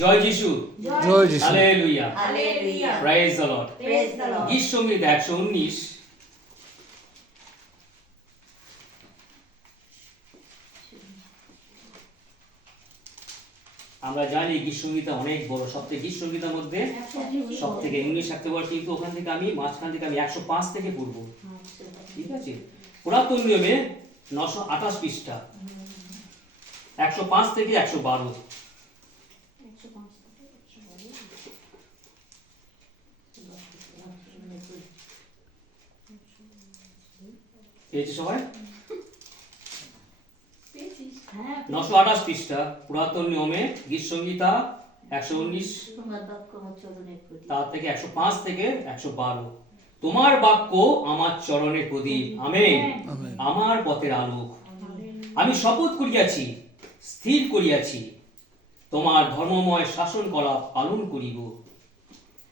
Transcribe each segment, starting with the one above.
জয় যিশু, জয় যিশু। Hallelujah, Hallelujah. Praise the Lord. Praise the Lord. গীত সংগীত 119। আমরা জানি গীত সংগীতা অনেক বড়, সবথেকে গীত সংগীতার মধ্যে সব থেকে ইংলিশ থাকতে পারে, কিন্তু ওখান থেকে আমি মাঝখান থেকে আমি 105 থেকে পড়ব, ঠিক আছে? পুরাতন নিয়মে 928 পৃষ্ঠা, 105 থেকে 112। পেয়েছে সবাই? 928 পৃষ্ঠা, পুরাতন নিয়মে গীত সংগীতা 119, তার থেকে 105 থেকে 112। তোমার বাক্য আমার চরণের প্রদীপ, আমেন, আমার পথের আলোক। আমি শপথ করিয়াছি, স্থির করিয়াছি, তোমার ধর্মময় শাসন কলা পালন করিব।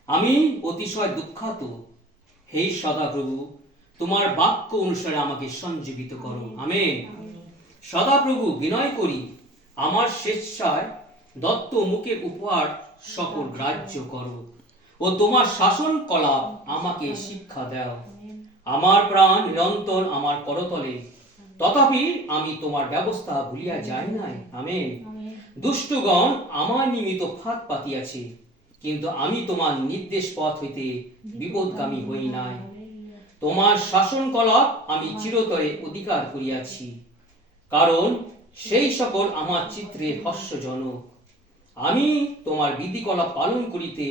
আমি অতিশয় দুঃখাত, হে সদাপ্রভু, তোমার বাক্য অনুসারে আমাকে সঞ্জীবিত করো, আমেন। সদাপ্রভু, বিনয় করি, আমার স্বেচ্ছায় দত্ত মুখের উপহার সকল গ্রাহ্য করো ও তোমার শাসন কলাপ আমাকে শিক্ষা দাও। আমার প্রাণ নিরন্তর আমার করতলে, তথাপি আমি তোমার ব্যবস্থা ভুলিয়া যাই নাই, আমেন। দুষ্টগণ আমার নিমিত্ত ফাঁদ পাতিয়াছে, কিন্তু আমি তোমার নির্দেশ পথ হইতে বিপদগামী হই নাই। তোমার শাসন কলাপ আমি চিরতরে অধিকার করিয়াছি, কারণ সেই সকল আমার চিত্রে হাস্যজনক। আমি তোমার বিধিকলাপ পালন করিতে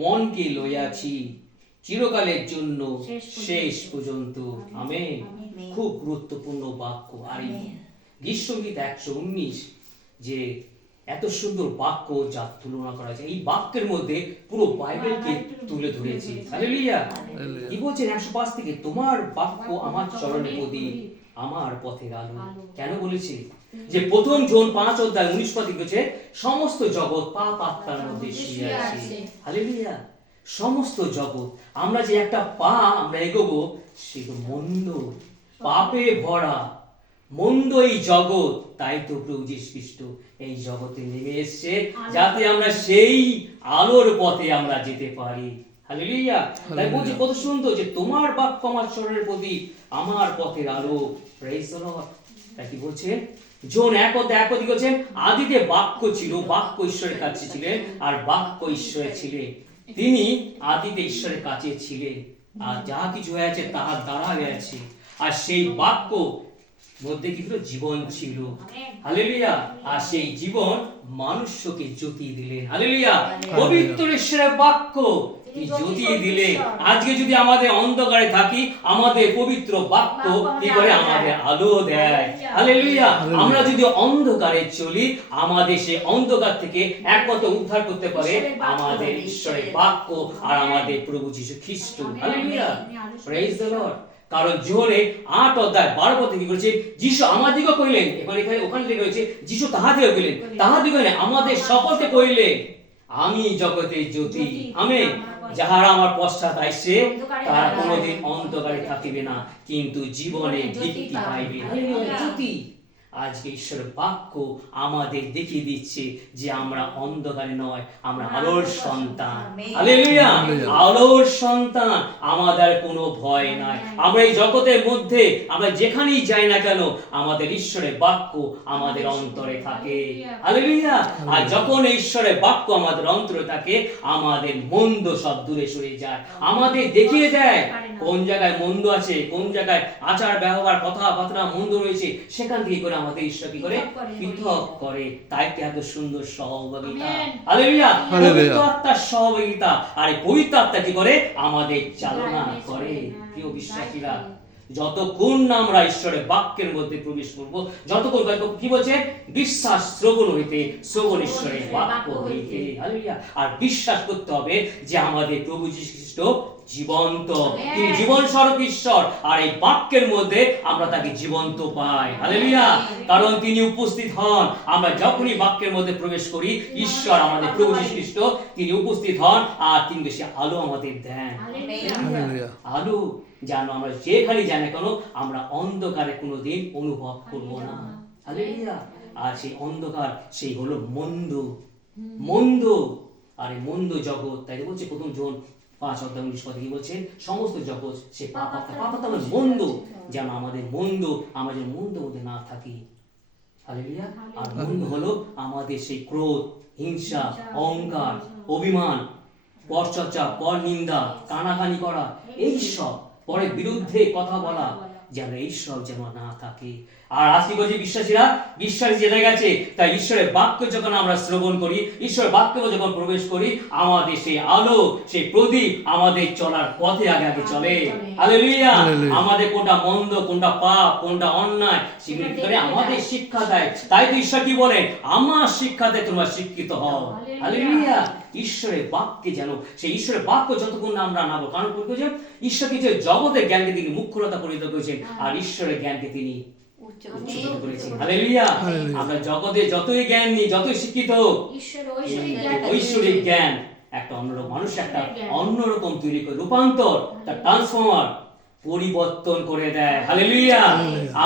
মনকে লইয়াছি, চিরকালের জন্য শেষ পর্যন্ত, আমেন। খুব গুরুত্বপূর্ণ বাক্য। আর এই গীত সংগীত 119 যে এত সুন্দর বাক্য যা তুলনা করা যায়, এই বাক্যের মধ্যে পুরো বাইবেলকে তুলে ধরেছে। হালেলুয়া। কি বলছেন 105 থেকে? তোমার বাক্য আমার চরণে প্রদীপ, আমার পথের আলো। কেন বলেছে? যে প্রথম জন 5 অধ্যায় 19 পদ লিখেছে, সমস্ত জগৎ পাপ আত্মার মধ্যে শুয়ে আছে। হালেলুয়া। সমস্ত জগৎ, আমরা যে একটা পা আমরা এগোবো, সেটা মন্দ, পাপে ভরা মন্দ এই জগৎ। তাই তো প্রভু যীশু খ্রিস্ট এই জগতে নেমে এসেছে, যাতে আমরা সেই আলোর পথে আমরা যেতে পারি। হালেলুয়া। তাই বলছি কত সুন্দর যে তোমার বাক্য আমার চরণের প্রদীপ, আমার পথের আলো। Praise the Lord. তাই কি বলছেন? জন 1 অধ্যায় 1 পদ বলছেন, আদিতে বাক্য ছিল, বাক্য ঈশ্বরের কাছে ছিলেন, আর বাক্য ঈশ্বরে ছিলেন। তিনি আদিতে ঈশ্বরের কাছে ছিলেন, আর যা কিছু হয়েছে তাহার দ্বারা হয়েছে। আর সেই বাক্য মধ্যে কি ছিল? জীবন ছিল। হালেলুয়া। আর সেই জীবন মানুষকে জ্যোতি দিলেন। হালেলুয়া। পবিত্র ঈশ্বরের বাক্য কি জ্যোতি দিলে। আজকে যদি আমাদের অন্ধকারে থাকি, আমাদের পবিত্র বাক্য কি করে? আমাদের আলো দেয়। হালেলুয়া। আমরা যদি অন্ধকারে চলি, আমাদের সেই অন্ধকার থেকে একমাত্র উদ্ধার করতে পারে আমাদের ঈশ্বরের বাক্য আর আমাদের প্রভু Jishu Khristo. Hallelujah. Praise the Lord. কারণ জোহরে 8 অধ্যায় 12 পদে কি বলেছে? যিশু আমাদিগকে কইলেন, এখানে ওখানে লেখা হয়েছে যিশু তাহাদিগকে কইলেন, তাহাদিগকে না, আমাদের সকলকে কইলেন, আমি জগতের জ্যোতি, আমেন। যাহারা আমার পশ্চাৎ আইছে তারা কোনোদিন অন্ধকারে থাকিবে না, কিন্তু জীবনে দীপ্তি পাইবে। হালেলুয়া। জ্যোতি। আজকে ঈশ্বরের বাক্য আমাদের দেখিয়ে দিচ্ছে যে আমরা অন্ধকারে নয়, আমরা আলোর সন্তান। হালেলুয়া। আলোর সন্তান, আমাদের কোনো ভয় নাই। আমরা এই জগতের মধ্যে আমরা যেখানেই যাই না কেন, আমাদের ঈশ্বরের বাক্য আমাদের অন্তরে থাকে। হালেলুয়া। আর যখন এই ঈশ্বরের বাক্য আমাদের অন্তরে থাকে, আমাদের মন্দ সব দূরে সরে যায়, আমাদের দেখিয়ে দেয় কোন জায়গায় মন্দ আছে, কোন জায়গায় আচার ব্যবহার কথাবার্তা মন্দ রয়েছে, সেখান থেকে করে আমাদের ঈশ্বর কি করে? পৃথক করে। তাই তো এত সুন্দর সহভাগিতা। হালেলুয়া। পবিত্র আত্মার সহভাগিতা। আর এই পবিত্র আত্মা কি করে? আমাদের চালনা করে। প্রিয় বিশ্বাসীরা, যতক্ষণ না আমরা ঈশ্বরের বাক্যের মধ্যে প্রবেশ করব, যতক্ষণ কি বলছে? বিশ্বাস শ্রবণ হইতে, শ্রবণ ঈশ্বরের বাক্য হইতে। হালেলুয়া। আর বিশ্বাস করতে হবে যে আমাদের প্রভু যীশু খ্রিস্ট জীবন্ত, তিনি জীবন স্বরূপ ঈশ্বর, আর এই বাক্যের মধ্যে আমরা তাকে জীবন্ত পাই। হালেলুয়া। কারণ তিনি উপস্থিত হন। আমরা যখনই বাক্যের মধ্যে প্রবেশ করি, ঈশ্বর আমাদের প্রভু যীশু খ্রিস্ট তিনি উপস্থিত হন, আর তিনি বেশি আলো আমাদের দেন। আলো যেন আমরা যেখানে জানি কেন আমরা অন্ধকারে কোনোদিন অনুভব করব না। হালেলুয়া। আর সেই অন্ধকার সেই হলো মন্দ, মন্দ, আর এই মন্দ জগৎ, তাই বলছে প্রথম জন 5:19 কি বলছে, সমস্ত জগৎ সে পাপাত্মা মানে মন্দ, যেন আমাদের মন্দ, আমরা যেন মন্দ মধ্যে না থাকি। হালেলুয়া। আর মন্দ হলো আমাদের সেই ক্রোধ, হিংসা, অহংকার, অভিমান, পরচর্চা, পর নিন্দা, কানাকানি করা, এই সব পরে বিরুদ্ধে কথা বলা, যেন এইসব যেন না থাকে। আর আজকে বলছি বিশ্বাসীরা, বিশ্বাস জেনে গেছে, তাই ঈশ্বরের বাক্য যখন আমরা শ্রবণ করি, ঈশ্বরের বাক্য যখন প্রবেশ করি, আমাদের সেই আলো, সেই প্রদীপ আমাদের চলার পথে আগে আগে চলে। হালেলুয়া। আমাদের কোনটা মন্দ, কোনটা পাপ, কোনটা অন্যায়, সেগুলো করে আমাদের শিক্ষা দেয়। তাই তো ঈশ্বর কি বলেন, আমার শিক্ষাতে তোমরা শিক্ষিত হও। হালেলুয়া। ঈশ্বরের বাক্যে যেন, সেই ঈশ্বরের বাক্য যতক্ষণ আমরা না, কারণ ঈশ্বর কিছু জগতের জ্ঞানকে তিনি মুখ্যতা পরিণত করেছেন, আর ঈশ্বরের জ্ঞানকে তিনি উচ্চতর করেছেন। হালেলুয়া। আমরা জগতে যতই জ্ঞান নিই, যতই শিক্ষিত হোক, ঐশ্বরিক জ্ঞান একটা অন্যরকম মানুষ, একটা অন্যরকম তৈরি করে, রূপান্তর, তার ট্রান্সফর্মার, পরিবর্তন করে দেয়। হালেলুয়া।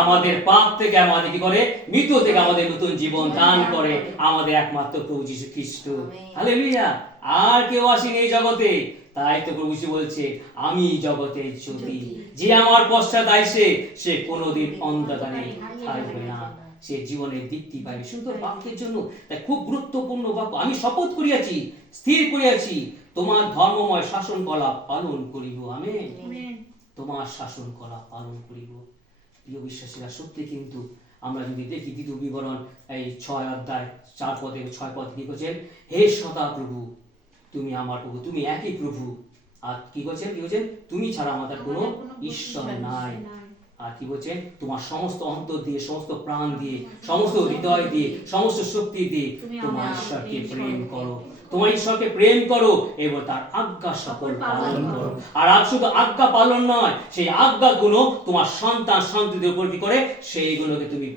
আমাদের পাপ থেকে আমাদের কি করে, মৃত্যু থেকে আমাদের নতুন জীবন দান করে আমাদের একমাত্র প্রভু যীশু খ্রিস্ট। হালেলুয়া। আর কেউ আসেনি এই জগতে, তাই তো প্রভু যীশু বলছে, আমি জগতের জ্যোতি, যে আমার পশ্চাৎ আইসে সে কোনোদিন অন্ধকারে থাকবে না, সে জীবনের দীপ্তি পাবে। সুন্দর বাক্যের জন্য তাই খুব গুরুত্বপূর্ণ বাক্য। আমি শপথ করিয়াছি, স্থির করিয়াছি, তোমার ধর্মময় শাসন কলা পালন করিব। আমেন। তোমার শাসন কলা পালন করিব। প্রিয় বিশ্বাসীরা, সত্যি কিন্তু আমরা যদি দেখি দ্বিতীয় বিবরণ এই 6:4 কি বলছেন, হে সদা প্রভু, তুমি আমার প্রভু, তুমি একই প্রভু। আর কি বলছেন, তুমি ছাড়া আমাদের কোনো ঈশ্বর নাই। আর কি বলছেন, তোমার সমস্ত অন্তর দিয়ে, সমস্ত প্রাণ দিয়ে, সমস্ত হৃদয় দিয়ে, সমস্ত শক্তি দিয়ে তোমার ঈশ্বরকে প্রেম করো, তোমার ঈশ্বরকে প্রেম করো এবং তার আজ্ঞা সকল পালন করো। আর আজ শুধু আজ্ঞা পালন নয়, সেই আজ্ঞাগুলো তোমার সন্তান সন্ততিদের উপর কি করে, সেইগুলোকে তুমি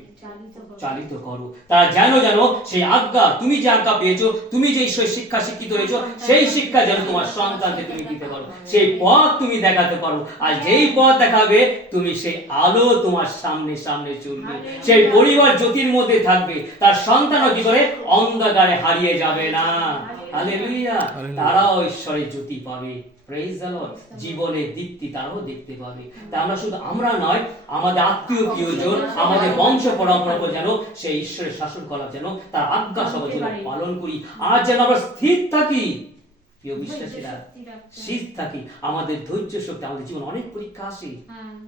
চালিত করো। তারা যেন সেই আজ্ঞা, তুমি যে আজ্ঞা পেয়েছো, তুমি যে ঈশ্বরের শিক্ষা শিক্ষিত হয়েছো, সেই শিক্ষা যেন তোমার সন্তানকে তুমি দিতে পারো, সেই পথ তুমি দেখাতে পারো। আর যেই পথ দেখাবে তুমি, সেই আলো তোমার সামনে সামনে চলবে, সেই পরিবার জ্যোতির মধ্যে থাকবে, তার সন্তানও কি করে অন্ধকারে হারিয়ে যাবে না। হালেলুয়া। তারাও ঈশ্বরের জ্যোতি পাবে। Praise the Lord. জীবনের দীপ্তি তারাও দেখতে পাবে। তাই আমরা শুধু আমরা নয়, আমাদের আত্মীয় প্রিয়জন, আমাদের বংশ পরম্পরা যেন সেই ঈশ্বরের শাসন করা, যেন তার আজ্ঞা সব যেন পালন করি, আর যেন আমরা স্থির থাকি। প্রিয় বিশ্বাসীরা, স্থির থাকি। আমাদের ধৈর্য শক্তি, আমাদের জীবন অনেক পরীক্ষা আসে,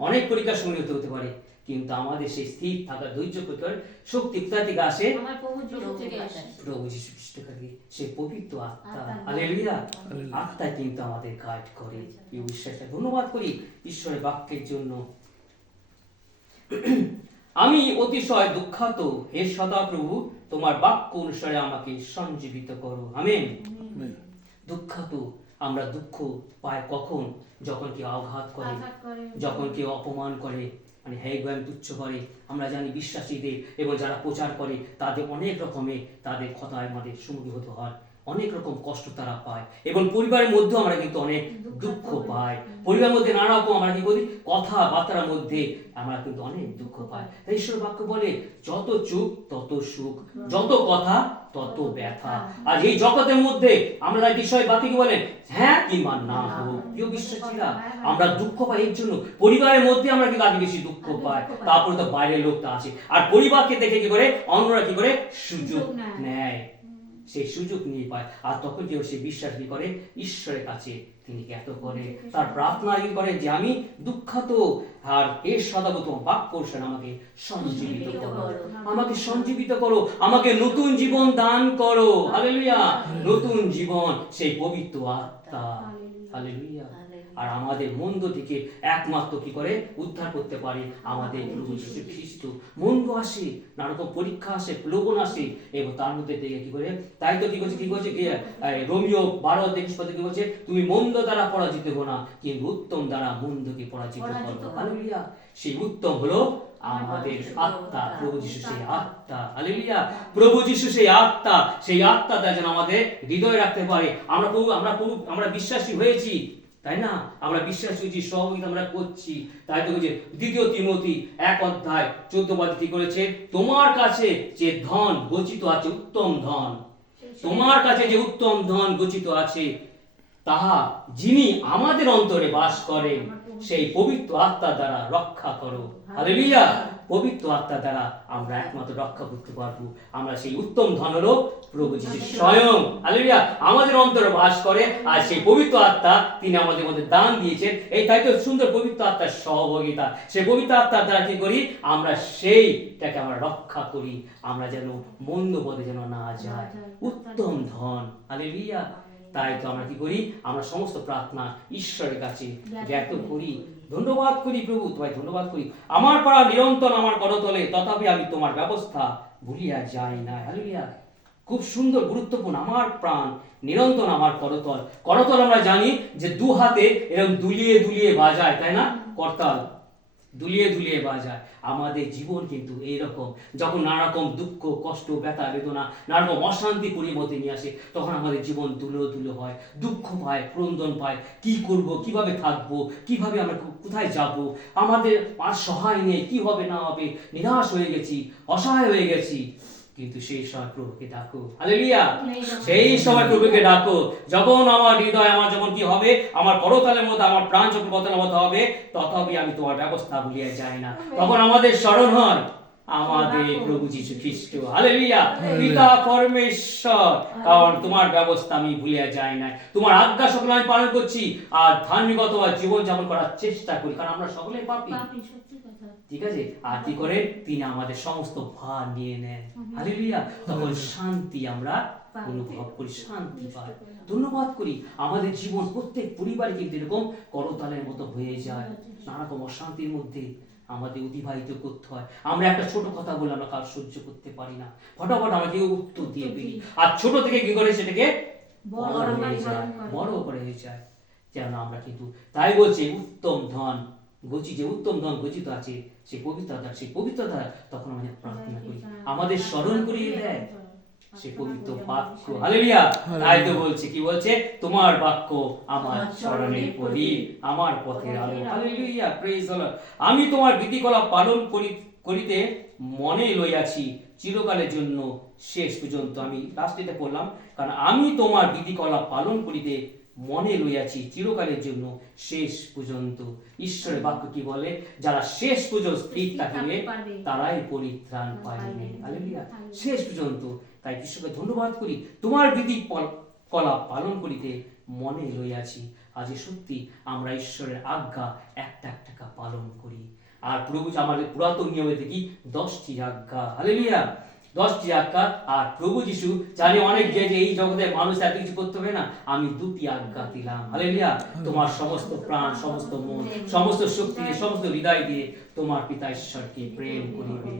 অনেক পরীক্ষার সম্মুখীন হতে পারে, কিন্তু আমাদের সেই স্থির থাকা, ধৈর্য করার শক্তি কোথা থেকে আসে? প্রভু যীশু খ্রিস্ট থেকে, সেই পবিত্র আত্মা। হালেলুয়া। আত্মা কিন্তু আমাদের গাইড করে। এই বিশ্বাসটা ধন্যবাদ করি ঈশ্বরের বাক্যের জন্য। আমি অতিশয় দুঃখাত, হে সদা প্রভু, তোমার বাক্য অনুসারে আমাকে সঞ্জীবিত করো। আমেন। দুঃখাত, আমরা দুঃখ পাই কখন? যখন কেউ আঘাত করে, যখন কেউ অপমান করে, মানে হেয়জ্ঞান তুচ্ছ করে। আমরা জানি বিশ্বাসীদের এবং যারা প্রচার করে তাদের অনেক রকমের তাদের কথায় আমাদের সম্মুখীন হতে হয়, অনেক রকম কষ্ট তারা পায়, এবং পরিবারের মধ্যেও আমরা কিন্তু অনেক দুঃখ পাই। পরিবারের মধ্যে নানা রকম আমরা কি বলি, কথাবার্তার মধ্যে আমরা কিন্তু অনেক দুঃখ পাই। তাই ঈশ্বর বাক্য বলে, যত চুপ তত সুখ, যত কথা তত ব্যথা। আর এই জগতের মধ্যে আমরা বিষয় বাকি কি বলেন, হ্যাঁ কিংবা না হোক। প্রিয় বিশ্বাসীরা, আমরা দুঃখ পাই এর জন্য, পরিবারের মধ্যে আমরা কিন্তু আগে বেশি দুঃখ পাই, তারপরে তো বাইরের লোকটা আছে। আর পরিবারকে দেখে কি করে অন্যরা কি করে সুযোগ নেয়, সেই সুযোগ নিয়ে পায়। আর তখন কেউ সে বিশ্বাস কি করে, ঈশ্বরের কাছে তিনি এত করে, তার প্রার্থনা কি করে যে আমি দুঃখাত, আর এর সদাগত তোমার বাক্য অনুসারে আমাকে সঞ্জীবিত করো, আমাকে সঞ্জীবিত করো, আমাকে নতুন জীবন দান করো। হালেলুয়া। নতুন জীবন, সেই পবিত্র আত্মা। হালেলুয়া। আর আমাদের মন্দ থেকে একমাত্র কি করে উদ্ধার করতে পারে আমাদের প্রভু যীশু খ্রিস্ট। মন্দ আসে, নানা রকম পরীক্ষা আসে, প্রলোভন আসে, এবং তার মধ্যে থেকে কি করে, তাই তো কি বলছে রোমিও 12:23 কি বলছে, তুমি মন্দ দ্বারা পরাজিত হো না, কিন্তু উত্তম দ্বারা মন্দকে পরাজিত করো। হালেলুয়া। সেই উত্তম হলো আমাদের আত্মা, প্রভু যীশু সেই আত্মা। হালেলুয়া। প্রভু যীশু সেই আত্মা, সেই আত্মাটা যেন আমাদের হৃদয়ে রাখতে পারে। আমরা বিশ্বাসী হয়েছি, তাই না? আমরা বিশ্বাস করছি, সহযোগিতা আমরা করছি। তাই তো বলছে 2 তিমোথী 1:14 কি করেছে, তোমার কাছে যে ধন গচ্ছিত আছে, উত্তম ধন, তোমার কাছে যে উত্তম ধন গচ্ছিত আছে, তাহা যিনি আমাদের অন্তরে বাস করেন সেই পবিত্র আত্মা দ্বারা রক্ষা করো। হালেলুয়া। পবিত্র আত্মা দ্বারা আমরা একমাত্র রক্ষা করতে পারবো। আমরা সেই উত্তম ধন হলো প্রভু যিশু স্বয়ং, হালেলুয়া, আমাদের অন্তরে বাস করে। আর সেই পবিত্র আত্মা তিনি আমাদের মধ্যে দান দিয়েছেন। এই তাই তো সুন্দর পবিত্র আত্মার সহযোগিতা। সেই পবিত্র আত্মার দ্বারা কি করি আমরা সেইটাকে আমরা রক্ষা করি, আমরা যেন মন্দ পথে যেন না যাই। উত্তম ধন, হালেলুয়া। তাই তো আমরা কি করি, আমরা সমস্ত প্রার্থনা ঈশ্বরের কাছে জ্ঞাত করি, ধন্যবাদ করি প্রভু, তোমায় ধন্যবাদ করি। আমার পাড়া নিরন্তর আমার করতলে, তথাপি আমি তোমার ব্যবস্থা ভুলিয়া যাই না। হালেলুয়া। খুব সুন্দর, গুরুত্বপূর্ণ। আমার প্রাণ নিরন্তর আমার করতল। করতল আমরা জানি যে দু হাতে এরকম দুলিয়ে দুলিয়ে বাজায়, তাই না? করতাল দুলিয়ে দুলিয়ে বাজায়। আমাদের জীবন কিন্তু এইরকম, যখন নানা রকম দুঃখ, কষ্ট, ব্যথা, বেদনা, নানা রকম অশান্তি পরিবর্তে নিয়ে আসে, তখন আমাদের জীবন দুলো দুলো হয়, দুঃখ পায়, ক্রন্দন পায়। কি করব, কিভাবে থাকবো, কিভাবে আমরা কোথায় যাব, আমাদের আর সহায় নেই, কি হবে না হবে, নিরাশ হয়ে গেছি, অসহায় হয়ে গেছি। কিন্তু সেই সময় প্রভুকে ডাকো, হালেলুয়া। সেই সময় প্রভুকে ডাকো, যখন আমার হৃদয় আমার যখন কি হবে, আমার করতালের মধ্যে আমার প্রাণ যখন কতলের মতো হবে, তথাপি আমি তোমার ব্যবস্থা ভুলিয়া যাই না। তখন আমাদের স্মরণ হয় আমাদের প্রভু যীশু খ্রিস্ট, হালেলুয়া, পিতা পরমেশ্বর। কারণ তোমার ব্যবস্থা আমি ভুলিয়া যাই না, তোমার আজ্ঞা সকল আমি পালন করছি, আর ধার্মিকতা জীবন যাপন করার চেষ্টা করি, কারণ আমরা সকলেই পাপী। ঠিক আছে? আর কি করে তিনি আমাদের সমস্ত ভার নিয়ে নেন, হালেলুয়া। তখন শান্তি আমরা অনুভব করি, শান্তি পাই। ধন্যবাদ করি। আমাদের জীবন প্রত্যেক পরিবারে কিন্তু এরকম করতালের মতো হয়ে যায়, নানা রকম অশান্তির মধ্যে আমাদের অতিবাহিত করতে হয়। আমরা একটা ছোট কথা বলে আমরা কাজ সহ্য করতে পারি না, ফটাফট আমাকে উত্তর দিয়ে ফেলি। আর ছোট থেকে কি করে সেটাকে বড় করে হয়ে যায়। যেন আমরা কিন্তু তাই বলছি উত্তম ধন যে উত্তম ধন গচ্ছিত আছে সেই পবিত্রতা, সেই পবিত্রতা তখন আমরা প্রার্থনা করি, আমাদের স্মরণ করিয়ে দেয় সেই পবিত্র বাক্য, হালেলুয়া। তাই তো বলছে, কি বলছে, তোমার বাক্য আমার স্মরণে প্রদীপ, আমার পথের আলো, হালেলুয়া, প্রেজ দ্য লর্ড। আমি তোমার বিধিকলাপ পালন করিতে মনে লইয়াছি চিরকালের জন্য, শেষ পর্যন্ত। আমি লাস্টে এটা পড়লাম, কারণ আমি তোমার বিধিকলাপ পালন করিতে মনে লইয়াছি চিরকালের জন্য, শেষ পর্যন্ত। ঈশ্বরের বাক্য কি বলে, যারা শেষ পর্যন্ত স্থির থাকিবে তারাই পরিত্রাণ পাইবে, হালেলুয়া, শেষ পর্যন্ত। তাই ঈশ্বরকে ধন্যবাদ করি, তোমার বিধি কলাপ পালন করিতে মনে লইয়াছি। আজ সত্যি আমরা ঈশ্বরের আজ্ঞা একটা একটা পালন করি। আর প্রভু আমাদের পুরাতন নিয়মে দেখি 10টি আজ্ঞা, হালেলুয়া, 10টি আজ্ঞা। আর প্রভু যিশু জানে অনেক যে এই জগতে মানুষ এত কিছু করতে হবে না, আমি 2টি আজ্ঞা দিলাম, হালেলুয়া। তোমার সমস্ত প্রাণ, সমস্ত মন, সমস্ত শক্তি দিয়ে, সমস্ত হৃদয় দিয়ে তোমার পিতা ঈশ্বরকে প্রেম করিবে।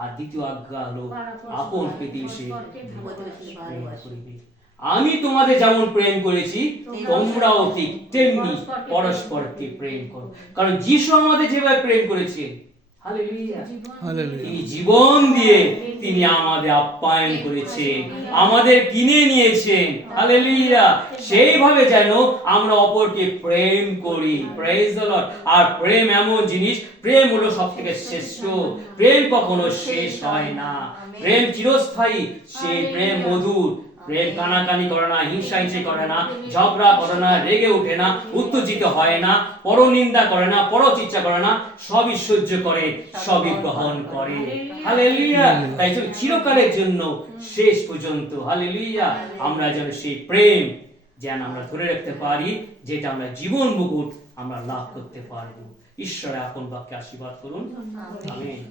আর দ্বিতীয় আজ্ঞা হলো আপন প্রতিবেশী প্রেম করিবে। আমি তোমাদের যেমন প্রেম করেছি তোমরাও ঠিক তেমনি পরস্পরকে প্রেম করো। কারণ যিশু আমাদের যেভাবে প্রেম করেছেন, হালেলুয়া, তিনি জীবন দিয়ে তিনি আমাদের আপ্যায়ন করেছেন, আমাদের কিনে নিয়েছেন, হালেলুয়া। সেইভাবে যেন আমরা অপরকে প্রেম করি, প্রেজ দ্য লর্ড। আর প্রেম এমন জিনিস, প্রেম হলো সবথেকে শ্রেষ্ঠ। প্রেম কখনো শেষ হয় না, প্রেম চিরস্থায়ী, সেই প্রেম মধুর। প্রেম কানাকানি করে না, হিংসা করে না, ঝগড়া করে না, রেগে ওঠে না, উত্তেজিত হয় না, পরনিন্দা করে না, পরচর্চা করে না, সবই সহ্য করে, সবই গ্রহণ করে, হালেলুয়া। তাই চিরকালের জন্য, শেষ পর্যন্ত, হালেলুয়া, আমরা যেন সেই প্রেম যেন আমরা ধরে রাখতে পারি, যেটা আমরা জীবন মুকুট আমরা লাভ করতে পারবো। ঈশ্বরের আপন বাক্যে আশীর্বাদ করুন, আমেন।